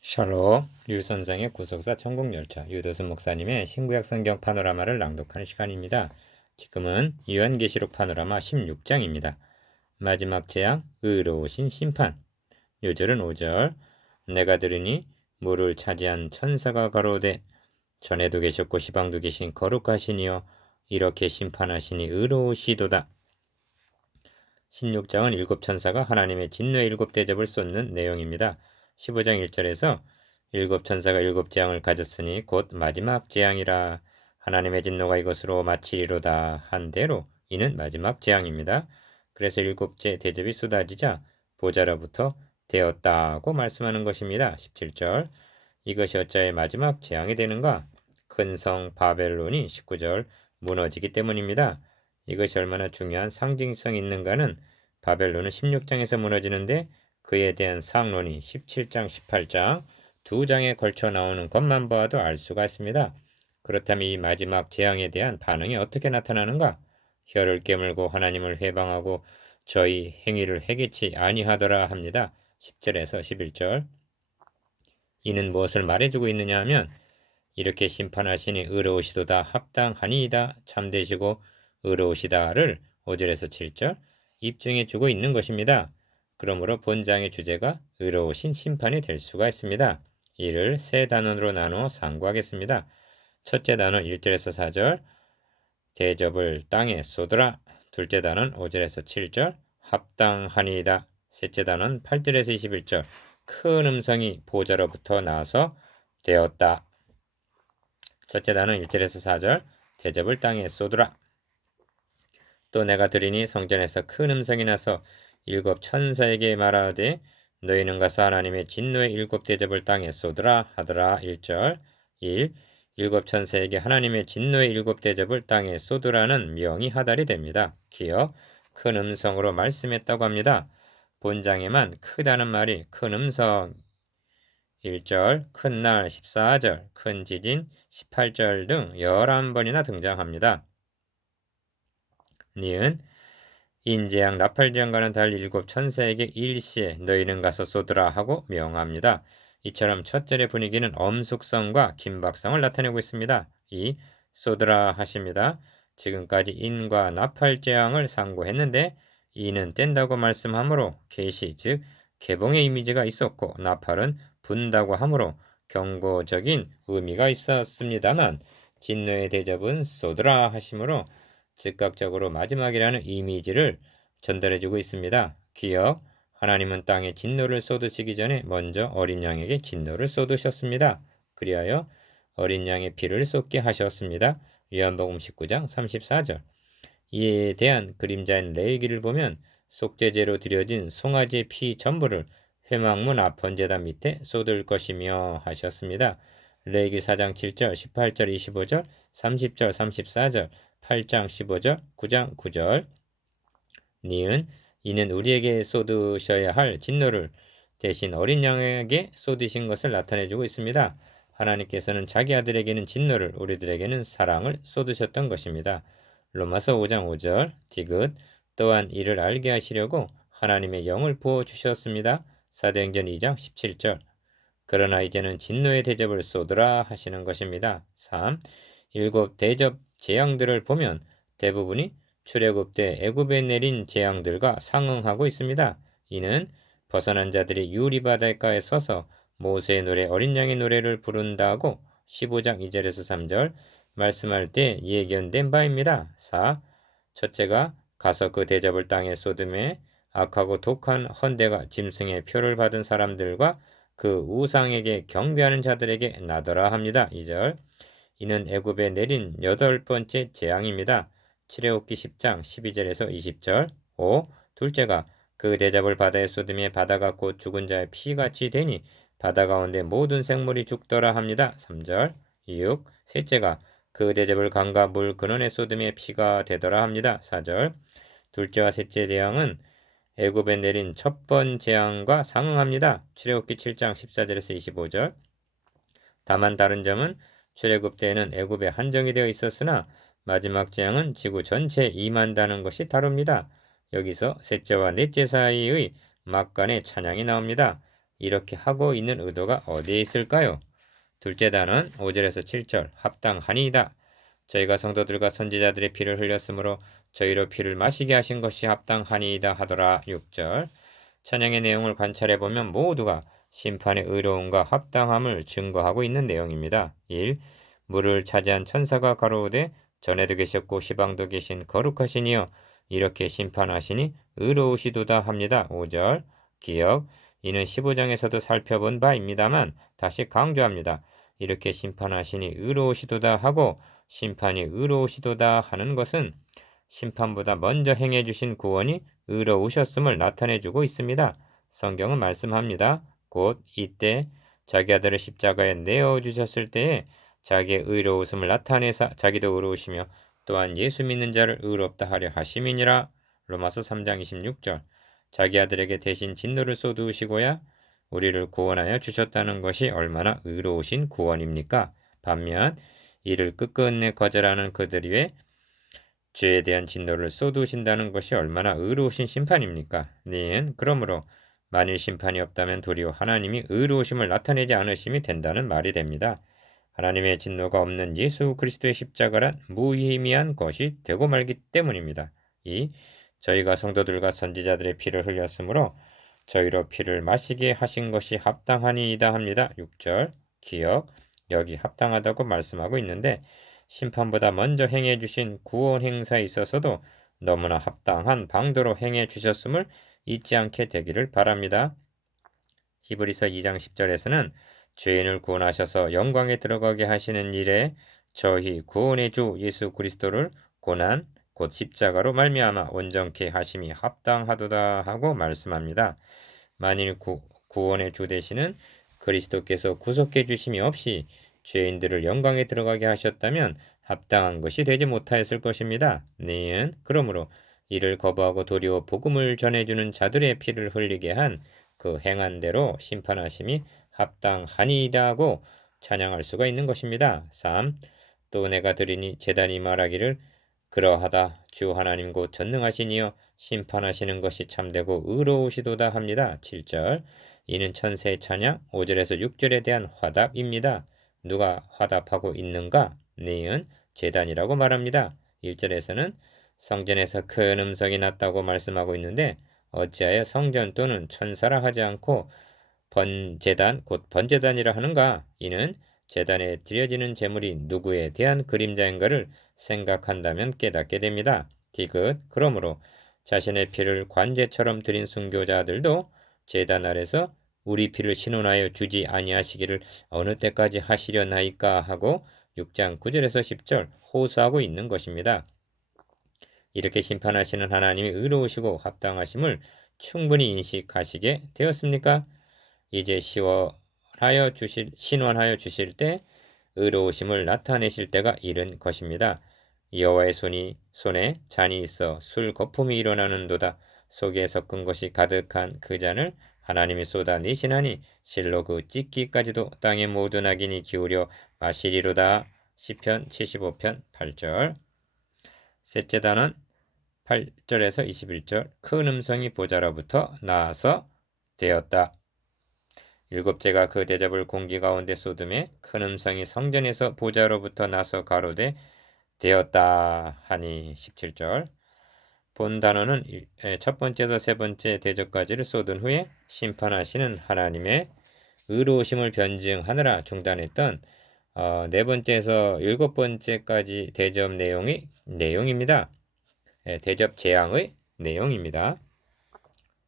샬롬, 류선생의 구속사 천국열차, 유도순 목사님의 신구약 성경 파노라마를 낭독하는 시간입니다. 지금은 요한계시록 파노라마 16장입니다. 마지막 재앙, 의로우신 심판. 요절은 5절. 내가 들으니 물을 차지한 천사가 가로되 전에도 계셨고 시방도 계신 거룩하시니여 이렇게 심판하시니 의로우시도다. 16장은 일곱 천사가 하나님의 진노의 일곱 대접을 쏟는 내용입니다. 15장 1절에서 일곱 천사가 일곱 재앙을 가졌으니 곧 마지막 재앙이라 하나님의 진노가 이것으로 마치리로다 한 대로 이는 마지막 재앙입니다. 그래서 일곱째 대접이 쏟아지자 보좌로부터 되었다고 말씀하는 것입니다. 17절 이것이 어찌하여 마지막 재앙이 되는가? 큰 성 바벨론이 19절 무너지기 때문입니다. 이것이 얼마나 중요한 상징성이 있는가는 바벨론은 16장에서 무너지는데 그에 대한 상론이 17장, 18장 두 장에 걸쳐 나오는 것만 봐도 알 수가 있습니다. 그렇다면 이 마지막 재앙에 대한 반응이 어떻게 나타나는가? 혀를 깨물고 하나님을 회방하고 저희 행위를 해겠지 아니하더라 합니다. 10절에서 11절 이는 무엇을 말해주고 있느냐 하면 이렇게 심판하시니 의로우시도다 합당하니이다 참되시고 의로우시다를 5절에서 7절 입증해 주고 있는 것입니다. 그러므로 본장의 주제가 의로우신 심판이 될 수가 있습니다. 이를 세 단원으로 나누어 상고하겠습니다. 첫째 단원 1절에서 4절 대접을 땅에 쏟으라. 둘째 단원 5절에서 7절 합당하니이다. 셋째 단원 8절에서 21절 큰 음성이 보좌로부터 나와서 되었다. 첫째 단원 1절에서 4절 대접을 땅에 쏟으라. 또 내가 들으니 성전에서 큰 음성이 나서 일곱 천사에게 말하되 너희는 가서 하나님의 진노의 일곱 대접을 땅에 쏟으라 하더라. 1절 1. 일곱 천사에게 하나님의 진노의 일곱 대접을 땅에 쏟으라는 명이 하달이 됩니다. 기어 큰 음성으로 말씀했다고 합니다. 본장에만 크다는 말이 큰 음성 1절, 큰 날 14절, 큰 지진 18절 등 11번이나 등장합니다. 니은 인재양 나팔재앙과는 달리 일곱 천사에게 일시에 너희는 가서 쏟으라 하고 명합니다. 이처럼 첫 절의 분위기는 엄숙성과 긴박성을 나타내고 있습니다. 이 쏟으라 하십니다. 지금까지 인과 나팔재앙을 상고했는데 이는 뗀다고 말씀하므로 계시 즉 개봉의 이미지가 있었고 나팔은 분다고 하므로 경고적인 의미가 있었습니다만 진노의 대접은 쏟으라 하심으로 즉각적으로 마지막이라는 이미지를 전달해주고 있습니다. 기억, 하나님은 땅에 진노를 쏟으시기 전에 먼저 어린 양에게 진노를 쏟으셨습니다. 그리하여 어린 양의 피를 쏟게 하셨습니다. 요한복음 19장 34절 이에 대한 그림자인 레위기를 보면 속죄제로 드려진 송아지 피 전부를 회막문 앞번제단 밑에 쏟을 것이며 하셨습니다. 레위기 4장 7절, 18절, 25절, 30절, 34절, 8장 15절, 9장 9절 니은 이는 우리에게 쏟으셔야 할 진노를 대신 어린 양에게 쏟으신 것을 나타내주고 있습니다. 하나님께서는 자기 아들에게는 진노를 우리들에게는 사랑을 쏟으셨던 것입니다. 로마서 5장 5절 디귿 또한 이를 알게 하시려고 하나님의 영을 부어주셨습니다. 사도행전 2장 17절 그러나 이제는 진노의 대접을 쏟으라 하시는 것입니다. 3. 일곱 대접 재앙들을 보면 대부분이 출애굽 때 애굽에 내린 재앙들과 상응하고 있습니다. 이는 벗어난 자들이 유리 바닷가에 서서 모세의 노래 어린 양의 노래를 부른다고 15장 2절에서 3절 말씀할 때 예견된 바입니다. 4. 첫째가 가서 그 대접을 땅에 쏟음에 악하고 독한 헌대가 짐승의 표를 받은 사람들과 그 우상에게 경배하는 자들에게 나더라 합니다. 2절 이는 애굽에 내린 여덟 번째 재앙입니다. 출애굽기 10장 12절에서 20절 5. 둘째가 그 대접을 바다에 쏟음에 바다가 곧 죽은 자의 피같이 되니 바다 가운데 모든 생물이 죽더라 합니다. 3절 6. 셋째가 그 대접을 강과 물 근원에 쏟음에 피가 되더라 합니다. 4절 둘째와 셋째 재앙은 애굽에 내린 첫 번 재앙과 상응합니다. 출애굽기 7장 14절에서 25절 다만 다른 점은 출애굽 때에는 애굽에 한정이 되어 있었으나 마지막 재앙은 지구 전체에 임한다는 것이 다릅니다. 여기서 셋째와 넷째 사이의 막간의 찬양이 나옵니다. 이렇게 하고 있는 의도가 어디에 있을까요? 둘째 단은 5절에서 7절 합당하니이다. 저희가 성도들과 선지자들의 피를 흘렸으므로 저희로 피를 마시게 하신 것이 합당하니이다 하더라. 6절 찬양의 내용을 관찰해 보면 모두가 심판의 의로움과 합당함을 증거하고 있는 내용입니다. 1. 물을 차지한 천사가 가로우되 전에도 계셨고 시방도 계신 거룩하시니여 이렇게 심판하시니 의로우시도다 합니다. 5절 기억 이는 15장에서도 살펴본 바입니다만 다시 강조합니다. 이렇게 심판하시니 의로우시도다 하고 심판이 의로우시도다 하는 것은 심판보다 먼저 행해 주신 구원이 의로우셨음을 나타내주고 있습니다. 성경은 말씀합니다. 곧 이때 자기 아들을 십자가에 내어주셨을 때에 자기의 의로우심을 나타내사 자기도 의로우시며 또한 예수 믿는 자를 의롭다 하려 하심이니라. 로마서 3장 26절 자기 아들에게 대신 진노를 쏟으시고야 우리를 구원하여 주셨다는 것이 얼마나 의로우신 구원입니까? 반면 이를 끝끝내 거절하는 그들 위에 죄에 대한 진노를 쏟으신다는 것이 얼마나 의로우신 심판입니까? 네, 그러므로 만일 심판이 없다면 도리어 하나님이 의로우심을 나타내지 않으심이 된다는 말이 됩니다. 하나님의 진노가 없는 예수 그리스도의 십자가란 무의미한 것이 되고 말기 때문입니다. 저희가 성도들과 선지자들의 피를 흘렸으므로 저희로 피를 마시게 하신 것이 합당하니이다 합니다. 6절 기억 여기 합당하다고 말씀하고 있는데 심판보다 먼저 행해 주신 구원 행사에 있어서도 너무나 합당한 방도로 행해 주셨음을 잊지 않게 되기를 바랍니다. 히브리서 2장 10절에서는 죄인을 구원하셔서 영광에 들어가게 하시는 일에 저희 구원의 주 예수 그리스도를 고난 곧 십자가로 말미암아 온전케 하심이 합당하도다 하고 말씀합니다. 만일 구원의 주 되시는 그리스도께서 구속해 주심이 없이 죄인들을 영광에 들어가게 하셨다면 합당한 것이 되지 못하였을 것입니다. 네, 그러므로 이를 거부하고 도리어 복음을 전해주는 자들의 피를 흘리게 한 그 행한 대로 심판하심이 합당하니이다 하고 찬양할 수가 있는 것입니다. 3. 또 내가 들으니 제단이 말하기를 그러하다 주 하나님 곧 전능하시니여 심판하시는 것이 참되고 의로우시도다 합니다. 7절 이는 천세의 찬양 5절에서 6절에 대한 화답입니다. 누가 화답하고 있는가? 네은 제단이라고 말합니다. 1절에서는 성전에서 큰 음성이 났다고 말씀하고 있는데 어찌하여 성전 또는 천사라 하지 않고 번제단 곧 번제단이라 하는가? 이는 제단에 드려지는 제물이 누구에 대한 그림자인가를 생각한다면 깨닫게 됩니다. 디귿 그러므로 자신의 피를 관제처럼 드린 순교자들도 제단 아래서 우리 피를 신원하여 주지 아니하시기를 어느 때까지 하시려나이까 하고 6장 9절에서 10절 호소하고 있는 것입니다. 이렇게 심판하시는 하나님이 의로우시고 합당하심을 충분히 인식하시게 되었습니까? 이제 신원하여 주실 때 의로우심을 나타내실 때가 이른 것입니다. 여호와의 손에 잔이 있어 술 거품이 일어나는도다. 속에 섞은 것이 가득한 그 잔을 하나님이 쏟아내시나니 실로 그 찢기까지도 땅의 모든 악인이 기울여 마시리로다. 시편 75편 8절 셋째 단은 8절에서 21절 큰 음성이 보좌로부터 나와서 되었다. 일곱째가 그 대접을 공기 가운데 쏟음에 큰 음성이 성전에서 보좌로부터 나서 가로되 되었다 하니 17절 본 단어는 첫 번째에서 세 번째 대접까지를 쏟은 후에 심판하시는 하나님의 의로우심을 변증하느라 중단했던 네 번째에서 일곱 번째까지 대접 내용입니다. 대접 재앙의 내용입니다.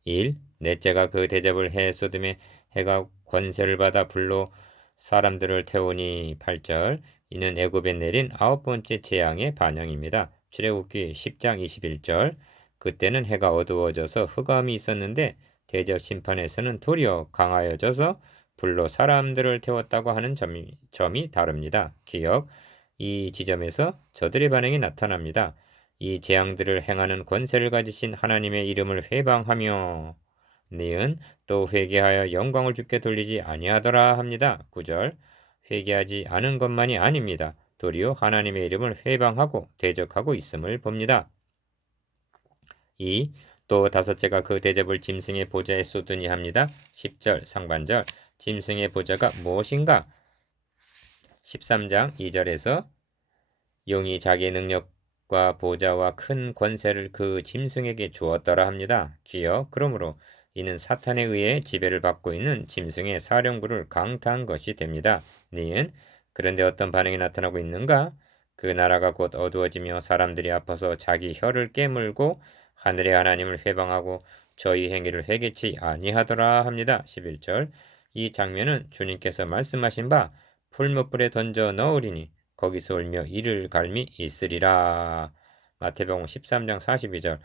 1. 넷째가 그 대접을 해 쏟음에 해가 권세를 받아 불로 사람들을 태우니 8절 이는 애굽에 내린 아홉 번째 재앙의 반영입니다. 출애굽기 10장 21절 그때는 해가 어두워져서 흑암이 있었는데 대접 심판에서는 도리어 강하여져서 불로 사람들을 태웠다고 하는 점이 다릅니다. 기억 이 지점에서 저들의 반응이 나타납니다. 이 재앙들을 행하는 권세를 가지신 하나님의 이름을 회방하며 니은 또 회개하여 영광을 주께 돌리지 아니하더라 합니다. 9절 회개하지 않은 것만이 아닙니다. 도리어 하나님의 이름을 회방하고 대적하고 있음을 봅니다. 2. 또 다섯째가 그 대접을 짐승의 보좌에 쏟으니 합니다. 10절 상반절 짐승의 보좌가 무엇인가? 13장 2절에서 용이 자기의 능력과 보좌와 큰 권세를 그 짐승에게 주었더라 합니다. 기억 그러므로 이는 사탄에 의해 지배를 받고 있는 짐승의 사령부를 강타한 것이 됩니다. 니은 그런데 어떤 반응이 나타나고 있는가? 그 나라가 곧 어두워지며 사람들이 아파서 자기 혀를 깨물고 하늘의 하나님을 회방하고 저희 행위를 회개치 아니하더라 합니다. 11절 이 장면은 주님께서 말씀하신 바 풀무불에 던져 넣으리니 거기서 울며 이를 갈미 있으리라. 마태복음 13장 42절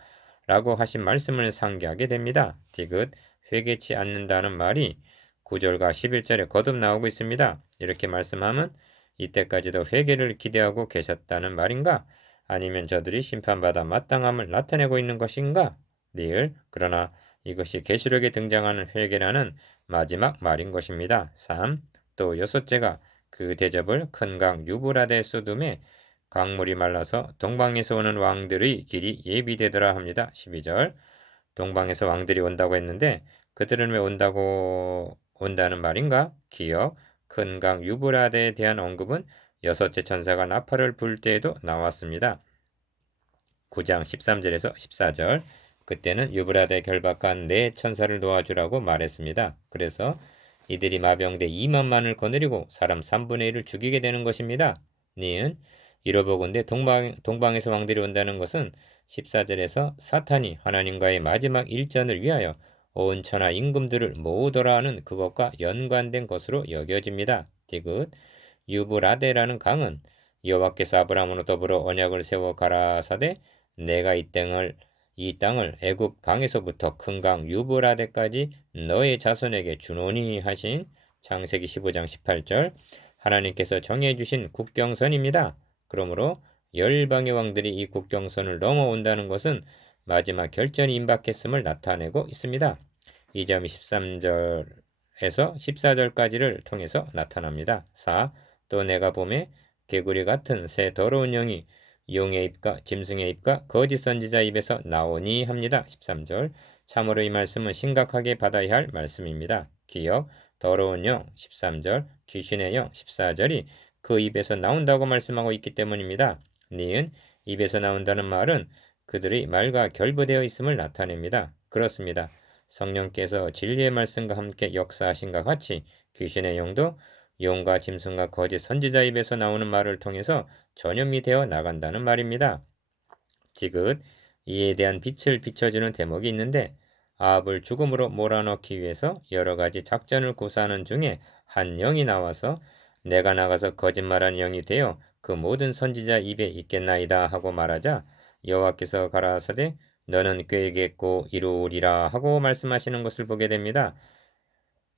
라고 하신 말씀을 상기하게 됩니다. 디귿 회개치 않는다는 말이 9절과 11절에 거듭 나오고 있습니다. 이렇게 말씀하면 이때까지도 회개를 기대하고 계셨다는 말인가? 아니면 저들이 심판받아 마땅함을 나타내고 있는 것인가? 리을 그러나 이것이 계시록에 등장하는 회개라는 마지막 말인 것입니다. 3. 또 여섯째가 그 대접을 큰 강 유브라데 쏟음에 강물이 말라서 동방에서 오는 왕들의 길이 예비되더라 합니다. 12절 동방에서 왕들이 온다고 했는데 그들은 왜 온다는 말인가? 기억 큰 강 유브라데에 대한 언급은 여섯째 천사가 나팔을 불 때에도 나왔습니다. 9장 13절에서 14절 그때는 유브라데 결박한 네 천사를 놓아주라고 말했습니다. 그래서 이들이 마병대 2만만을 거느리고 사람 3분의 1을 죽이게 되는 것입니다. 니은 이러보건대 동방에서 왕들이 온다는 것은 14절에서 사탄이 하나님과의 마지막 일전을 위하여 온 천하 임금들을 모으더라 하는 그것과 연관된 것으로 여겨집니다. 디귿 유브라데라는 강은 여호와께서 아브라함으로 더불어 언약을 세워 가라사대 내가 이 땅을 애굽 강에서부터 큰 강 유브라데까지 너의 자손에게 주노니 하신 창세기 15장 18절 하나님께서 정해 주신 국경선입니다. 그러므로 열방의 왕들이 이 국경선을 넘어온다는 것은 마지막 결전이 임박했음을 나타내고 있습니다. 이 점이 13절에서 14절까지를 통해서 나타납니다. 4. 또 내가 봄에 개구리 같은 새 더러운 영이 용의 입과 짐승의 입과 거짓 선지자 입에서 나오니 합니다. 13절 참으로 이 말씀은 심각하게 받아야 할 말씀입니다. 기억 더러운 영 13절 귀신의 영 14절이 그 입에서 나온다고 말씀하고 있기 때문입니다. 니은 입에서 나온다는 말은 그들의 말과 결부되어 있음을 나타냅니다. 그렇습니다. 성령께서 진리의 말씀과 함께 역사하신 것 같이 귀신의 영도 용과 짐승과 거짓 선지자 입에서 나오는 말을 통해서 전염이 되어 나간다는 말입니다. 지긋 이에 대한 빛을 비춰주는 대목이 있는데 아합을 죽음으로 몰아넣기 위해서 여러 가지 작전을 구사하는 중에 한 영이 나와서 내가 나가서 거짓말하는 영이 되어 그 모든 선지자 입에 있겠나이다 하고 말하자 여호와께서 가라사대 너는 꾀겠고 이루리라 하고 말씀하시는 것을 보게 됩니다.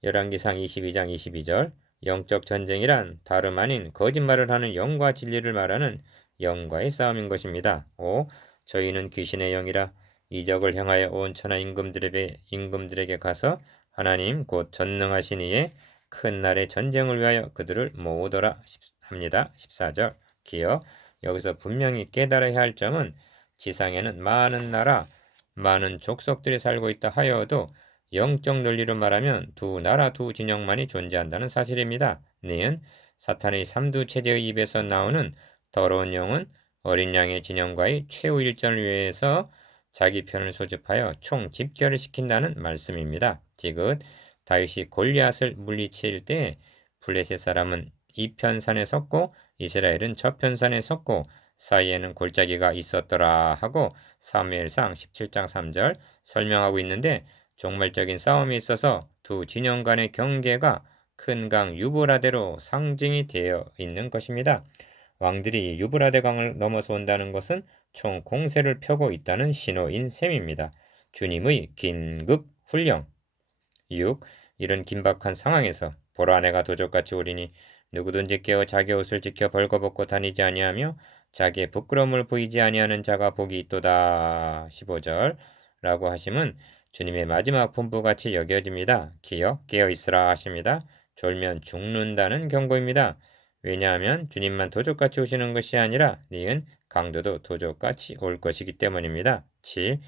열왕기상 22장 22절 영적 전쟁이란 다름 아닌 거짓말을 하는 영과 진리를 말하는 영과의 싸움인 것입니다. 5. 저희는 귀신의 영이라 이적을 향하여 온 천하 임금들에게 가서 하나님 곧 전능하신 이의 큰 날의 전쟁을 위하여 그들을 모으더라 합니다. 14절 기억 여기서 분명히 깨달아야 할 점은 지상에는 많은 나라, 많은 족속들이 살고 있다 하여도 영적 논리로 말하면 두 나라 두 진영만이 존재한다는 사실입니다. 니은 사탄의 삼두 체제의 입에서 나오는 더러운 영은 어린 양의 진영과의 최후 일전을 위해서 자기 편을 소집하여 총 집결을 시킨다는 말씀입니다. 디귿 다윗이 골리앗을 물리칠 때 블레셋 사람은 이 편산에 섰고 이스라엘은 저 편산에 섰고 사이에는 골짜기가 있었더라 하고 사무엘상 17장 3절 설명하고 있는데 종말적인 싸움이 있어서 두 진영 간의 경계가 큰 강 유브라데로 상징이 되어 있는 것입니다. 왕들이 유브라데 강을 넘어서 온다는 것은 총 공세를 펴고 있다는 신호인 셈입니다. 주님의 긴급 훈령 6. 이런 긴박한 상황에서 보라 내가 도적같이 오리니 누구든지 깨어 자기 옷을 지켜 벌거벗고 다니지 아니하며 자기의 부끄러움을 보이지 아니하는 자가 복이 있도다. 15절 라고 하심은 주님의 마지막 분부같이 여겨집니다. 기억 깨어 있으라 하십니다. 졸면 죽는다는 경고입니다. 왜냐하면 주님만 도적같이 오시는 것이 아니라 니은 강도도 도적같이 올 것이기 때문입니다. 7.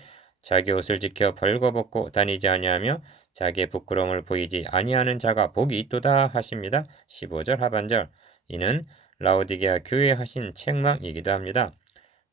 자기 옷을 지켜 벌거벗고 다니지 아니하며 자기의 부끄러움을 보이지 아니하는 자가 복이 있도다 하십니다. 15절 하반절. 이는 라오디게아 교회에 하신 책망이기도 합니다.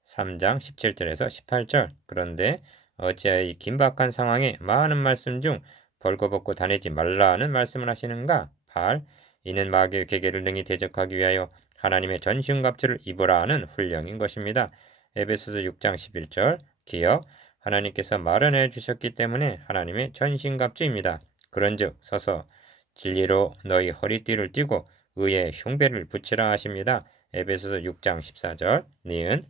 3장 17절에서 18절. 그런데 어찌하여 이 긴박한 상황에 많은 말씀 중 벌거벗고 다니지 말라는 말씀을 하시는가? 8. 이는 마귀의 계계를 능히 대적하기 위하여 하나님의 전신갑주를 입으라 하는 훈령인 것입니다. 에베소서 6장 11절. 기억. 하나님께서 마련해 주셨기 때문에 하나님의 전신갑주입니다. 그런즉 서서 진리로 너희 허리띠를 띠고 의의 흉배를 붙이라 하십니다. 에베소서 6장 14절. 니은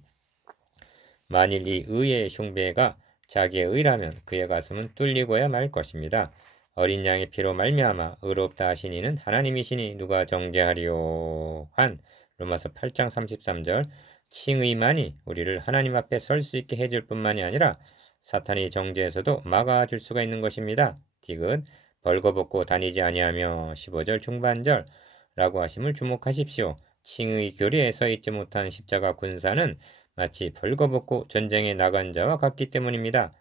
만일 이 의의 흉배가 자기의 의라면 그의 가슴은 뚫리고야 말 것입니다. 어린 양의 피로 말미암아 의롭다 하신 이는 하나님이시니 누가 정죄하리요 한 로마서 8장 33절. 칭의만이 우리를 하나님 앞에 설 수 있게 해줄 뿐만이 아니라 사탄이 정죄에서도 막아줄 수가 있는 것입니다. 디귿 벌거벗고 다니지 아니하며 15절 중반절 라고 하심을 주목하십시오. 칭의 교리에 서 있지 못한 십자가 군사는 마치 벌거벗고 전쟁에 나간 자와 같기 때문입니다.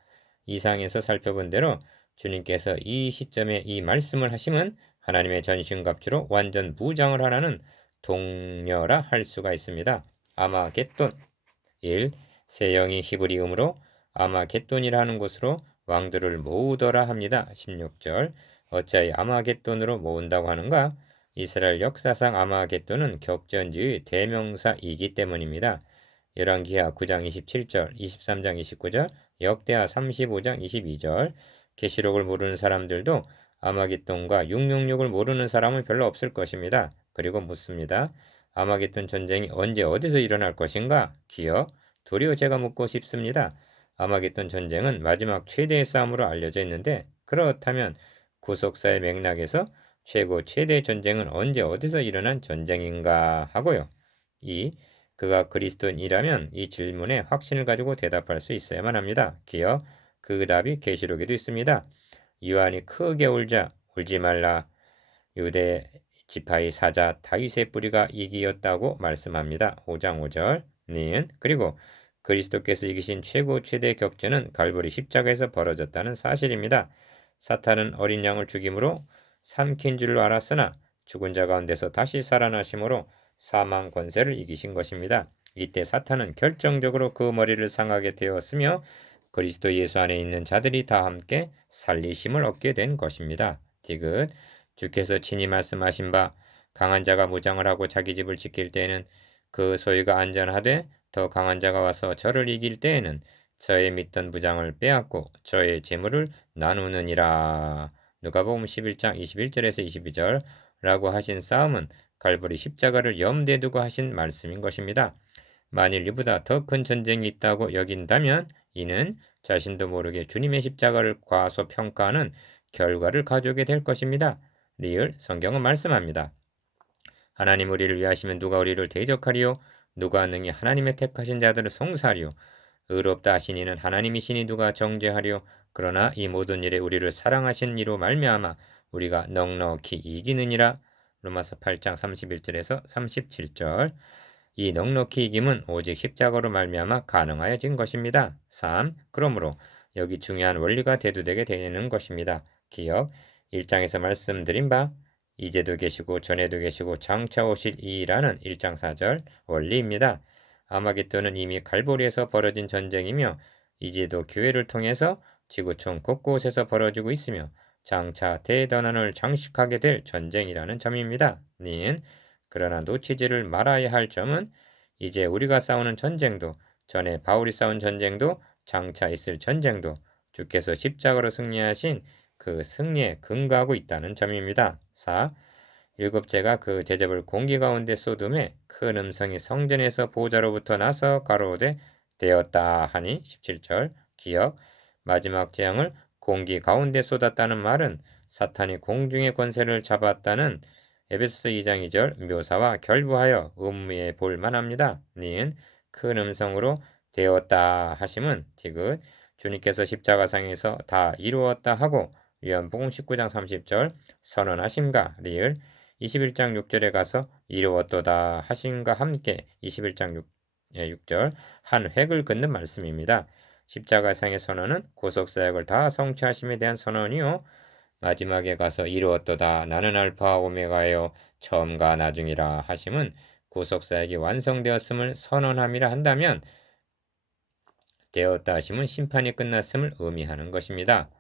이상에서 살펴본 대로 주님께서 이 시점에 이 말씀을 하심은 하나님의 전신갑주로 완전 무장을 하라는 동료라 할 수가 있습니다. 아마겟돈 1. 새 영이 히브리음으로 아마겟돈이라는 곳으로 왕들을 모으더라 합니다. 16절. 어찌하여 아마겟돈으로 모은다고 하는가? 이스라엘 역사상 아마겟돈은 격전지의 대명사이기 때문입니다. 열왕기하 9장 27절, 23장 29절, 역대하 35장 22절. 계시록을 모르는 사람들도 아마겟돈과 666을 모르는 사람은 별로 없을 것입니다. 그리고 묻습니다. 아마겟돈 전쟁이 언제 어디서 일어날 것인가? 기억? 도리어 제가 묻고 싶습니다. 아마겟돈 전쟁은 마지막 최대의 싸움으로 알려져 있는데 그렇다면 구속사의 맥락에서 최대의 전쟁은 언제 어디서 일어난 전쟁인가 하고요. 2. 그가 그리스도인이라면 이 질문에 확신을 가지고 대답할 수 있어야만 합니다. 기억? 그 답이 계시록에도 있습니다. 요한이 크게 울지 말라. 유대 지파의 사자 다윗의 뿌리가 이기었다고 말씀합니다. 5장 5절. 니은 그리고 그리스도께서 이기신 최대 격전은 갈보리 십자가에서 벌어졌다는 사실입니다. 사탄은 어린 양을 죽임으로 삼킨 줄로 알았으나 죽은 자 가운데서 다시 살아나심으로 사망 권세를 이기신 것입니다. 이때 사탄은 결정적으로 그 머리를 상하게 되었으며 그리스도 예수 안에 있는 자들이 다 함께 살리심을 얻게 된 것입니다. 디귿 주께서 친히 말씀하신 바 강한 자가 무장을 하고 자기 집을 지킬 때에는 그 소유가 안전하되 더 강한 자가 와서 저를 이길 때에는 저의 믿던 무장을 빼앗고 저의 재물을 나누느니라. 누가복음 11장 21절에서 22절 라고 하신 싸움은 갈보리 십자가를 염두에 두고 하신 말씀인 것입니다. 만일 이보다 더 큰 전쟁이 있다고 여긴다면 이는 자신도 모르게 주님의 십자가를 과소평가하는 결과를 가져오게 될 것입니다. 리을 성경은 말씀합니다. 하나님 우리를 위하시면 누가 우리를 대적하리요? 누가 능히 하나님의 택하신 자들을 송사하리요? 의롭다 하신 이는 하나님이시니 누가 정죄하리요? 그러나 이 모든 일에 우리를 사랑하신 이로 말미암아 우리가 넉넉히 이기느니라. 로마서 8장 31절에서 37절. 이 넉넉히 이김은 오직 십자가로 말미암아 가능하여진 것입니다. 3. 그러므로 여기 중요한 원리가 대두되게 되는 것입니다. 기억 1장에서 말씀드린 바 이제도 계시고 전에도 계시고 장차 오실 이라는 1장 4절 원리입니다. 아마겟돈은 이미 갈보리에서 벌어진 전쟁이며 이제도 교회를 통해서 지구촌 곳곳에서 벌어지고 있으며 장차 대전환을 장식하게 될 전쟁이라는 점입니다. 닌 그러나 놓치지를 말아야 할 점은 이제 우리가 싸우는 전쟁도 전에 바울이 싸운 전쟁도 장차 있을 전쟁도 주께서 십자가로 승리하신 그 승리에 근거하고 있다는 점입니다. 4. 일곱째가 그 제접을 공기 가운데 쏟음에 큰 음성이 성전에서 보좌로부터 나서 가로되 되었다 하니 17절 기억 마지막 재앙을 공기 가운데 쏟았다는 말은 사탄이 공중의 권세를 잡았다는 에베소서 2장 2절 묘사와 결부하여 음미해 볼 만합니다. 니은 큰 음성으로 되었다 하심은 디귿 주님께서 십자가상에서 다 이루었다 하고 요한복음 19장 30절 선언하심과 리을 21장 6절에 가서 이루었도다 하심과 함께 21장 6절 한 획을 긋는 말씀입니다. 십자가상의 선언은 구속사역을 다 성취하심에 대한 선언이요. 마지막에 가서 이루었도다 나는 알파 오메가요 처음과 나중이라 하심은 구속사역이 완성되었음을 선언함이라 한다면 되었다 하심은 심판이 끝났음을 의미하는 것입니다.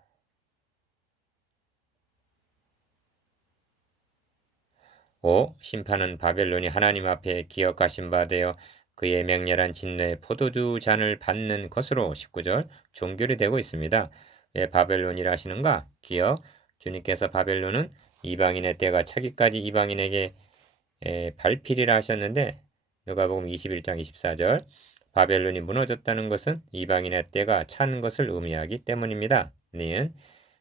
5. 심판은 바벨론이 하나님 앞에 기억하신 바 되어 그의 맹렬한 진노의 포도주 잔을 받는 것으로 19절 종결이 되고 있습니다. 왜 바벨론이라 하시는가? 기억. 주님께서 바벨론은 이방인의 때가 차기까지 이방인에게 발필이라 하셨는데 누가복음 21장 24절 바벨론이 무너졌다는 것은 이방인의 때가 찬 것을 의미하기 때문입니다. 니은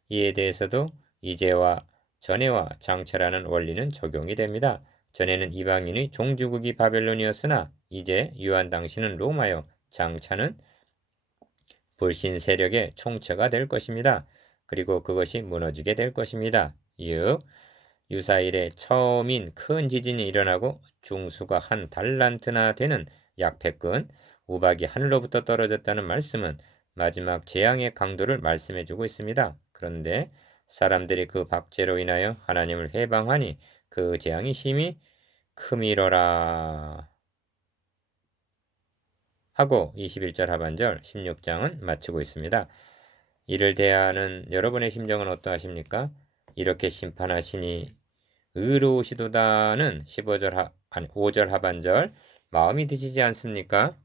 이에 대해서도 이제와 전에와 장차라는 원리는 적용이 됩니다. 전에는 이방인의 종주국이 바벨론이었으나 이제 유한 당시는 로마요. 장차는 불신 세력의 총체가 될 것입니다. 그리고 그것이 무너지게 될 것입니다. 6. 유사일에 처음인 큰 지진이 일어나고 중수가 한 달란트나 되는 약 100근 우박이 하늘로부터 떨어졌다는 말씀은 마지막 재앙의 강도를 말씀해주고 있습니다. 그런데 사람들이 그 박제로 인하여 하나님을 회방하니 그 재앙이 심히 크미러라 하고 21절 하반절 16장은 마치고 있습니다. 이를 대하는 여러분의 심정은 어떠하십니까? 이렇게 심판하시니 의로우시도다는 5절 하반절 마음이 드시지 않습니까?